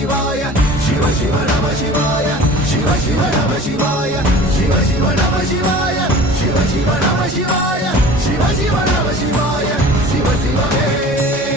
சிவாய சிவ சிவ நம சிவாய சிவ சிவ நம சிவாய சிவ சிவ நம சிவாய சிவ சிவ நம சிவாய சிவ சிவ நம சிவாய சிவ சிவமே